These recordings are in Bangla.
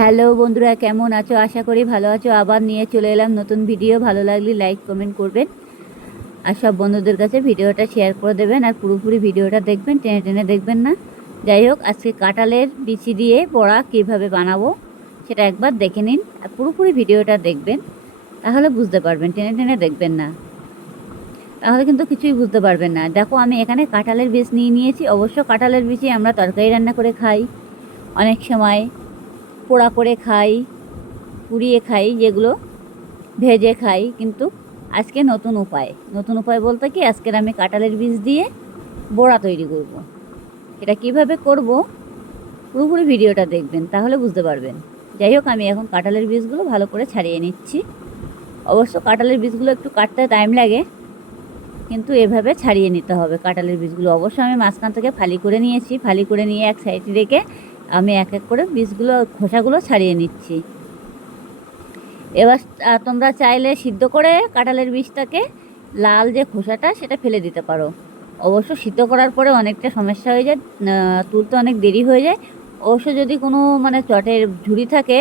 হ্যালো বন্ধুরা, কেমন আছো? আশা করি ভালো আছো। আবার নিয়ে চলে এলাম নতুন ভিডিও। ভালো লাগলে লাইক কমেন্ট করবেন আর সব বন্ধুদের কাছে ভিডিওটা শেয়ার করে দেবেন। আর পুরোপুরি ভিডিওটা দেখবেন, টেনে টেনে দেখবেন না। যাই হোক, আজকে কাঁঠালের বিচি দিয়ে বড়া কীভাবে বানাবো সেটা একবার দেখে নিন আর পুরোপুরি ভিডিওটা দেখবেন, তাহলে বুঝতে পারবেন। টেনে টেনে দেখবেন না, তাহলে কিন্তু কিছুই বুঝতে পারবেন না। দেখো, আমি এখানে কাঁঠালের বীজ নিয়ে নিয়েছি। অবশ্য কাঁঠালের বীজই আমরা তরকারি রান্না করে খাই, অনেক সময় পোড়া করে খাই, পুড়িয়ে খাই, যেগুলো ভেজে খাই। কিন্তু আজকে নতুন উপায় বলতে কি, আজকের আমি কাঁঠালের বীজ দিয়ে বড়া তৈরি করব। এটা কিভাবে করব পুরোপুরি ভিডিওটা দেখবেন, তাহলে বুঝতে পারবেন। যাই হোক, আমি এখন কাঁঠালের বীজগুলো ভালো করে ছাড়িয়ে নিচ্ছি। অবশ্য কাঁঠালের বীজগুলো একটু কাটতে টাইম লাগে, কিন্তু এভাবে ছাড়িয়ে নিতে হবে কাঁঠালের বীজগুলো। অবশ্য আমি মাঝখান থেকে ফালি করে নিয়েছি। ফালি করে নিয়ে এক সাইডে রেখে আমি এক এক করে বীজগুলো, খোসাগুলো ছাড়িয়ে নিচ্ছি। এবার তোমরা চাইলে সিদ্ধ করে কাঁঠালের বীজটাকে, লাল যে খোসাটা সেটা ফেলে দিতে পারো। অবশ্য সিদ্ধ করার পরে অনেকটা সমস্যা হয়ে যায়, তুলতে অনেক দেরি হয়ে যায়। অবশ্য যদি কোনো চটের ঝুড়ি থাকে,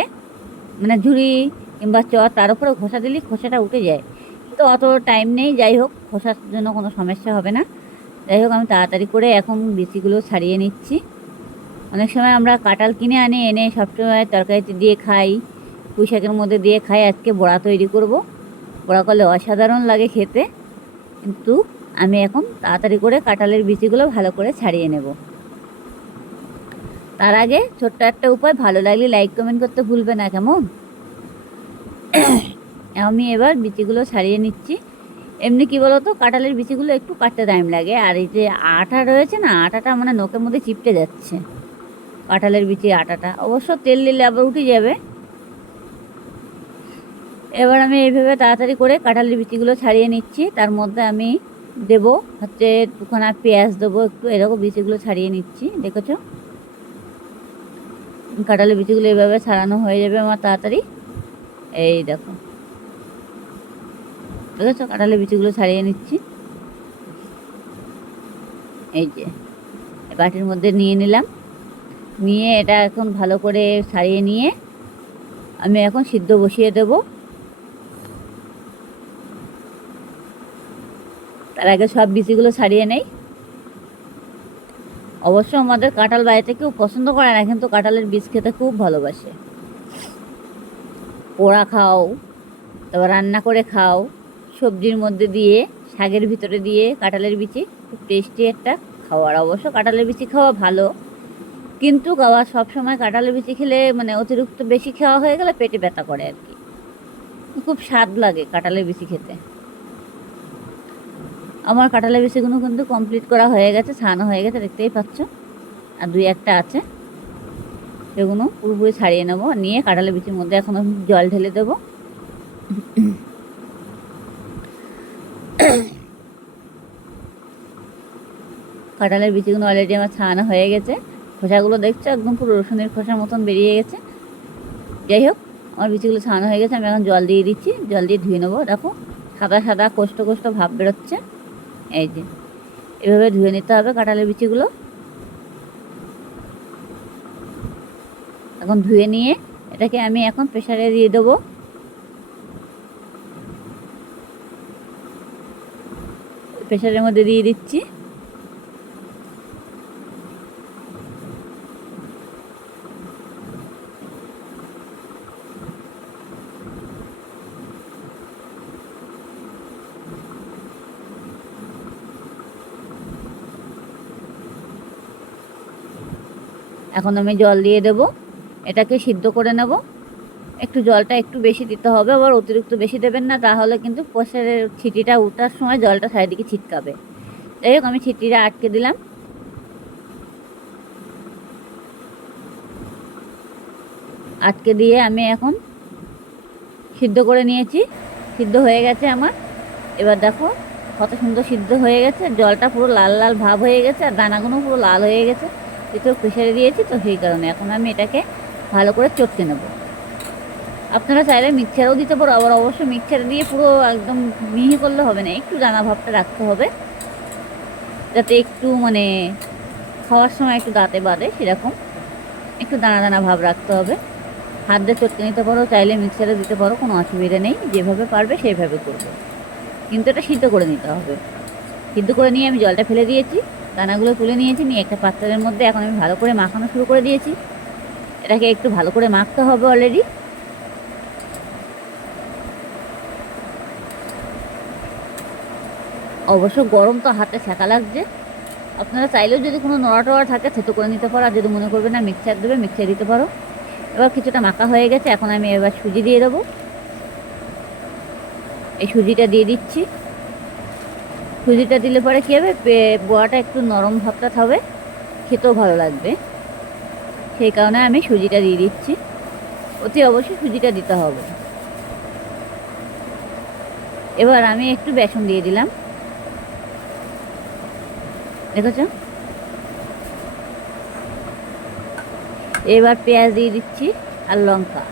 ঝুড়ি কিংবা চট, তার উপরে খোসা দিলেই খোসাটা উঠে যায়। তো অত টাইম নেই। যাই হোক, খোসার জন্য কোনো সমস্যা হবে না। যাই হোক, আমি তাড়াতাড়ি করে এখন বিচিগুলো ছাড়িয়ে নিচ্ছি। অনেক সময় আমরা কাঁঠাল কিনে এনে সবসময় তরকারিতে দিয়ে খাই, পুঁই শাকের মধ্যে দিয়ে খাই। আজকে বড়া তৈরি করব। বড়া করলে অসাধারণ লাগে খেতে। কিন্তু আমি এখন তাড়াতাড়ি করে কাঁঠালের বিচিগুলো ভালো করে ছাড়িয়ে নেব। তার আগে ছোট্ট একটা উপায়, ভালো লাগলে লাইক কমেন্ট করতে ভুলবে না, কেমন? আমি এবার বিচিগুলো ছাড়িয়ে নিচ্ছি। এমনি কি বলতো, কাঁঠালের বিচিগুলো একটু কাটতে টাইম লাগে। আর এই যে আটা রয়েছে না, আটাটা নখের মধ্যে চিপটে যাচ্ছে। কাঁঠালের বিচির আটাটা অবশ্য তেল দিলে আবার উঠে যাবে। এবার আমি এইভাবে তাড়াতাড়ি করে কাঁঠালের বিচিগুলো ছাড়িয়ে নিচ্ছি। তার মধ্যে আমি দেবো দুখানা পেঁয়াজ দেবো একটু, এরকম বিচিগুলো ছাড়িয়ে নিচ্ছি। দেখেছো, কাঁঠালের বিচিগুলো এইভাবে ছাড়ানো হয়ে যাবে আমার তাড়াতাড়ি। এই দেখো, দেখেছো, কাঁঠালের বিচিগুলো ছাড়িয়ে নিচ্ছি। এই যে বাটির মধ্যে নিয়ে নিলাম। নিয়ে এটা এখন ভালো করে ছাড়িয়ে নিয়ে আমি এখন সিদ্ধ বসিয়ে দেবো। তার আগে সব বিচিগুলো ছাড়িয়ে নেই। অবশ্য আমাদের কাঁঠাল বাড়িতে কেউ পছন্দ করে না, কিন্তু কাঁঠালের বীজ খেতে খুব ভালোবাসে। পোড়া খাও, তারপর রান্না করে খাও, সবজির মধ্যে দিয়ে, শাকের ভিতরে দিয়ে কাঁঠালের বিচি খুব টেস্টি একটা খাবার। অবশ্য কাঁঠালের বিচি খাওয়া ভালো, কিন্তু সবসময় কাঁঠালের বিচি খেলে অতিরিক্ত বেশি খাওয়া হয়ে গেলে পেটে ব্যথা করে আর কি। খুব স্বাদ লাগে কাঁঠালের বিচি খেতে। আমার কাঁঠালের বিচিগুলো কিন্তু কমপ্লিট করা হয়ে গেছে, ছাড়ানো হয়ে গেছে, দেখতেই পাচ্ছ। আর দুই একটা আছে, সেগুলো পুরোপুরি ছাড়িয়ে নেবো। নিয়ে কাঁঠালের বিচির মধ্যে এখন জল ঢেলে দেবো। কাঁঠালের বিচিগুলো অলরেডি আমার ছাড়ানো হয়ে গেছে। খোসাগুলো দেখছো, একদম পুরো রসুনের খোসার মতন বেরিয়ে গেছে। যাই হোক, আমার বিচিগুলো ছাড়ানো হয়ে গেছে। আমি এখন জল দিয়ে দিচ্ছি, জল দিয়ে ধুয়ে নেবো। দেখো, সাদা সাদা কোষ্ঠ কোষ্ঠ ভাব বেরোচ্ছে। এই যে এভাবে ধুয়ে নিতে হবে কাঁঠালের বিচিগুলো। এখন ধুয়ে নিয়ে এটাকে আমি এখন প্রেসারে দিয়ে দেবো। প্রেসারের মধ্যে দিয়ে দিচ্ছি। এখন আমি জল দিয়ে দেব, এটাকে সিদ্ধ করে নেব। একটু জলটা একটু বেশি দিতে হবে, আবার অতিরিক্ত বেশি দেবেন না, তাহলে কিন্তু প্রেসারের ছিটিটা ওঠার সময় জলটা চারিদিকে ছিটকাবে। যাই হোক, আমি ছিটিটা আটকে দিলাম। আটকে দিয়ে আমি এখন সিদ্ধ করে নিয়েছি। সিদ্ধ হয়ে গেছে আমার। এবার দেখো কত সুন্দর সিদ্ধ হয়ে গেছে, জলটা পুরো লাল লাল ভাব হয়ে গেছে, আর দানাগুলো পুরো লাল হয়ে গেছে। যেহেতু প্রেসারে দিয়েছি, তো সেই কারণে এখন আমি এটাকে ভালো করে চটকে নেব। আপনারা চাইলে মিক্সারেও দিতে পারো, আবার অবশ্য মিক্সারে দিয়ে পুরো একদম মিহি করলে হবে না, একটু দানা ভাবটা রাখতে হবে, যাতে একটু খাওয়ার সময় একটু দাঁতে বাঁধে, সেরকম একটু দানা দানা ভাব রাখতে হবে। হাত দিয়ে চটকে নিতে পারো, চাইলে মিক্সারে দিতে পারো, কোনো অসুবিধা নেই। যেভাবে পারবে সেইভাবে করবে, কিন্তু এটা সিদ্ধ করে নিতে হবে। সিদ্ধ করে নিয়ে আমি জলটা ফেলে দিয়েছি, দানাগুলো তুলে নিয়েছি, নিয়ে একটা পাত্রের মধ্যে এখন আমি ভালো করে মাখানো শুরু করে দিয়েছি। এটাকে একটু ভালো করে মাখতে হবে অলরেডি। অবশ্য গরম তো, হাতে ছ্যাঁকা লাগছে। আপনারা চাইলেও যদি কোনো নড়া টড়া থাকে থেতো করে নিতে পারো, আর যদি মনে করবে না মিক্সার দেবে, মিক্সার দিতে পারো। এবার কিছুটা মাখা হয়ে গেছে, এখন আমি এবার সুজি দিয়ে দেবো। এই সুজিটা দিয়ে দিচ্ছি। সুজিটা দিলে পরে কী হবে, বড়াটা একটু নরম ভাবটা হবে, খেতেও ভালো লাগবে। সেই কারণে আমি সুজিটা দিয়ে দিচ্ছি। অতি অবশ্যই সুজিটা দিতে হবে। এবার আমি একটু বেসন দিয়ে দিলাম, দেখেছ। এবার পেঁয়াজ দিয়ে দিচ্ছি আর লঙ্কা।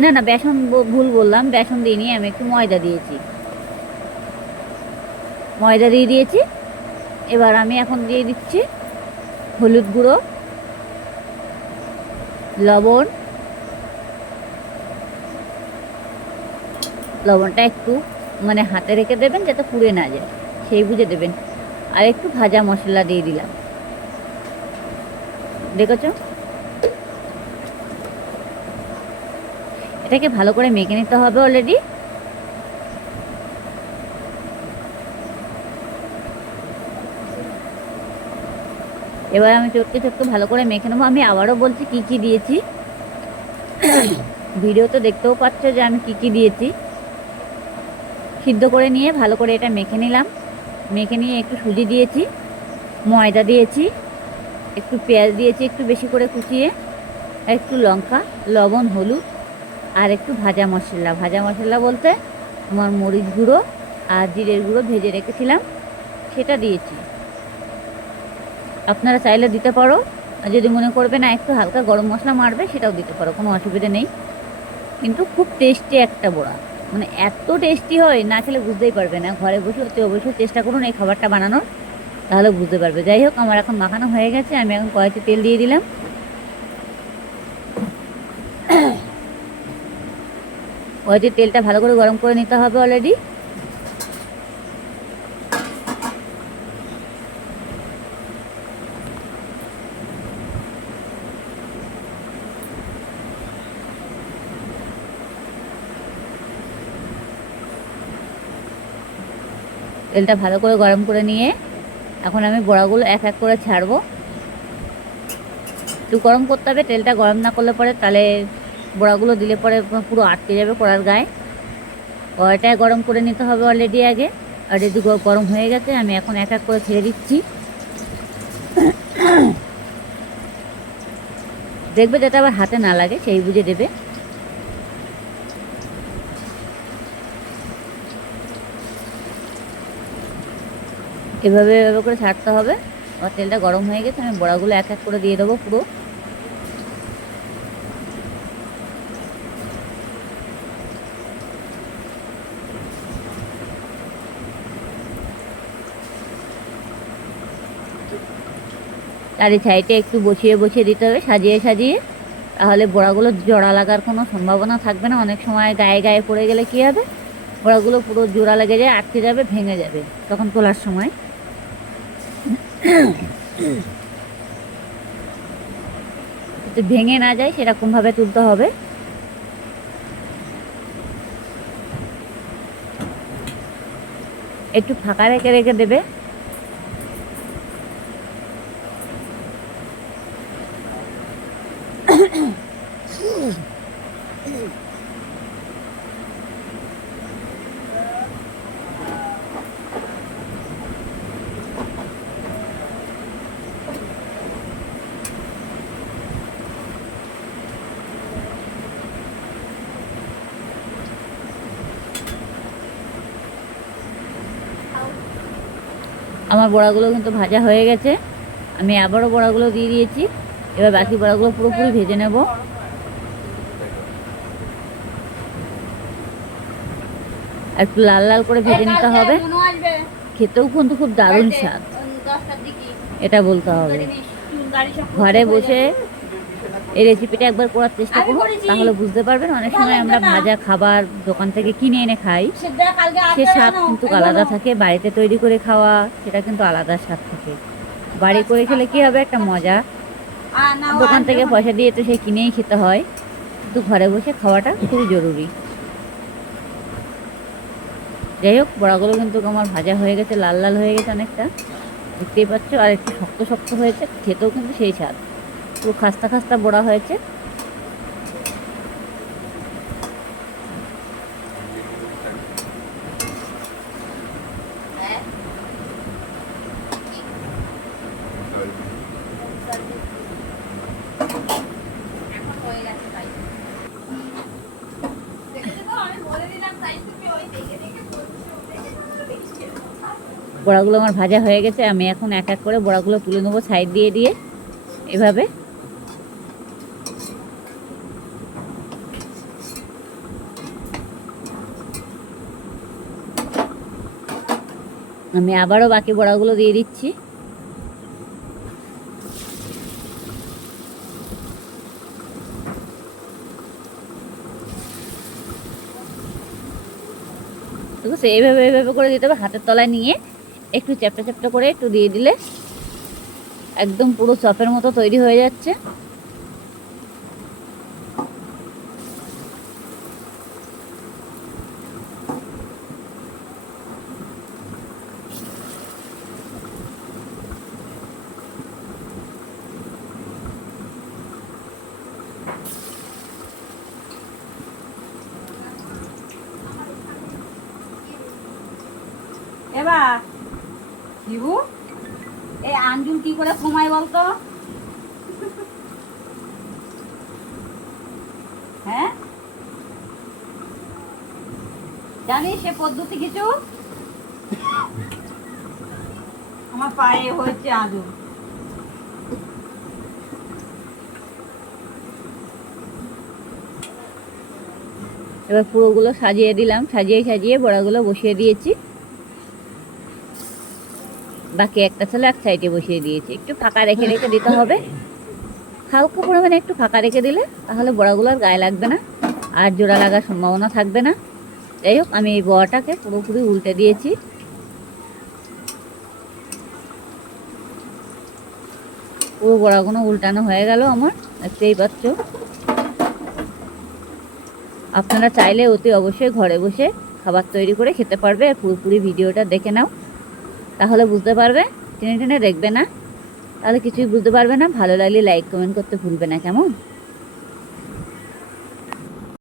না না, বেসন ভুল বললাম, বেসন দিইনি, আমি একটু ময়দা দিয়েছি, ময়দা দিয়ে দিয়েছি। এবার আমি এখন দিয়ে দিচ্ছি হলুদ গুঁড়ো, লবণ। লবণটা একটু মানে হাতে রেখে দেবেন যাতে পুড়ে না যায়, সেই বুঝে দেবেন। আর একটু ভাজা মশলা দিয়ে দিলাম, দেখেছো। এটাকে ভালো করে মেখে নিতে হবে অলরেডি। এবার আমি চটকে চটকে ভালো করে মেখে নেবো। আমি আবারও বলছি কি কি দিয়েছি, ভিডিও তো দেখতেও পাচ্ছ যে আমি কি কি দিয়েছি। সিদ্ধ করে নিয়ে ভালো করে এটা মেখে নিলাম। মেখে নিয়ে একটু সুজি দিয়েছি, ময়দা দিয়েছি, একটু পেঁয়াজ দিয়েছি একটু বেশি করে কুচিয়ে, একটু লঙ্কা, লবণ, হলুদ, আর একটু ভাজা মশলা। ভাজা মশলা বলতে আমার মরিচ গুঁড়ো আর জিরের গুঁড়ো ভেজে রেখেছিলাম, সেটা দিয়েছি। আপনারা চাইলে দিতে পারো, আর যদি মনে করবে না একটু হালকা গরম মশলা মারবে, সেটাও দিতে পারো, কোনো অসুবিধা নেই। কিন্তু খুব টেস্টি একটা বড়া, মানে এত টেস্টি হয়, না খেলে বুঝতেই পারবে না। ঘরে বসে অতি অবশ্যই চেষ্টা করুন এই খাবারটা বানানোর, তাহলে বুঝতে পারবে। যাই হোক, আমার এখন মাখানো হয়ে গেছে, আমি এখন কড়াইতে তেল দিয়ে দিলাম। কড়াইতে তেলটা ভালো করে গরম করে নিতে হবে অলরেডি। তেলটা ভালো করে গরম করে নিয়ে এখন আমি বড়াগুলো এক এক করে ছাড়বো। একটু গরম করতে হবে, তেলটা গরম না করলে পরে তাহলে বড়াগুলো দিলে পরে পুরো আটকে যাবে কড়ার গায়ে। কড়াইটায় গরম করে নিতে হবে অলরেডি আগে। অলরেডি গরম হয়ে গেছে, আমি এখন এক এক করে ছেড়ে দিচ্ছি। দেখবে যাতে আবার হাতে না লাগে, সেই বুঝে দেবে। এভাবে এভাবে করে ছাড়তে হবে। আর তেলটা গরম হয়ে গেছে, আমি বড়াগুলো এক এক করে দিয়ে দেবো পুরো। চারি সাইডে একটু বসিয়ে বসিয়ে দিতে হবে, সাজিয়ে সাজিয়ে, তাহলে বড়াগুলো জোড়া লাগার কোনো সম্ভাবনা থাকবে না। অনেক সময় গায়ে গায়ে পড়ে গেলে কী হবে, বড়াগুলো পুরো জোড়া লেগে যায়, আটকে যাবে, ভেঙে যাবে তখন তোলার সময়। ভেঙে না যায় সেরকমভাবে তুলতে হবে। একটু ফাঁকা রেখে রেখে দেবে। আমার বড়াগুলো কিন্তু ভাজা হয়ে গেছে, আমি আবারও বড়াগুলো দিয়ে দিয়েছি। এবার বাকি বড়াগুলো পুরোপুরি ভেজে নেব। একটু লাল লাল করে ভেজে নিতে হবে, খেতেও কিন্তু খুব দারুণ স্বাদ। এটা বলতে হবে। ঘরে বসে এই রেসিপিটা একবার করার চেষ্টা করুন, তাহলে বুঝতে পারবেন। অনেক সময় আমরা ভাজা খাবার দোকান থেকে কিনে এনে খাই, সে স্বাদ কিন্তু আলাদা থাকে। বাড়িতে তৈরি করে খাওয়া সেটা কিন্তু আলাদা স্বাদ থাকে। বাড়ি করে খেলে কি হবে, একটা মজা। দোকান থেকে পয়সা দিয়ে তো সে কিনেই খেতে হয়, কিন্তু ঘরে বসে খাওয়াটা খুবই জরুরি। যাই হোক, বড়াগুলো কিন্তু আমার ভাজা হয়ে গেছে, লাল লাল হয়ে গেছে অনেকটা, দেখতেই পাচ্ছ। আর একটু শক্ত শক্ত হয়েছে, খেতেও কিন্তু সেই স্বাদ, পুরো খাস্তা খাস্তা বড়া হয়েছে। বড়াগুলো আমার ভাজা হয়ে গেছে। আমি এখন এক এক করে বড়াগুলো তুলে নেবো সাইড দিয়ে দিয়ে, এভাবে। আমি আবারও বাকি বড়াগুলো দিয়ে দিচ্ছি। ঠিক আছে, এইভাবে এইভাবে করে দিতে হবে। হাতের তলায় নিয়ে একটু চ্যাপটা চ্যাপটা করে একটু দিয়ে দিলে একদম পুরো চপের মতো তৈরি হয়ে যাচ্ছে। এবার শিবু, এই আঞ্জুল কি করে কমায় বলতো? হ্যাঁ, জানিস সে পদ্ধতি কিছু? আমার পায়ে হয়েছে আঞ্জুল। এবার পুরোগুলো সাজিয়ে দিলাম, সাজিয়ে সাজিয়ে বড়াগুলো বসিয়ে দিয়েছি। বাকি একটা ছেলে এক সাইডে বসিয়ে দিয়েছি। একটু ফাঁকা রেখে রেখে দিতে হবে, হালকা পরিমাণে একটু ফাঁকা রেখে দিলে তাহলে বড়াগুলো আর গায়ে লাগবে না, আর জোড়া লাগার সম্ভাবনা থাকবে না। যাই হোক, আমি এই বড়াটাকে পুরোপুরি উল্টে দিয়েছি। পুরো বড়াগুলো উল্টানো হয়ে গেল আমার, দেখতেই পাচ্ছ। আপনারা চাইলে অতি অবশ্যই ঘরে বসে খাবার তৈরি করে খেতে পারবে। আর পুরোপুরি ভিডিওটা দেখে নাও, তাহলে বুঝতে পারবে। টেনে টেনে দেখবে না, তাহলে কিছুই বুঝতে পারবে না। ভালো লাগলে লাইক কমেন্ট করতে ভুলবে না, কেমন?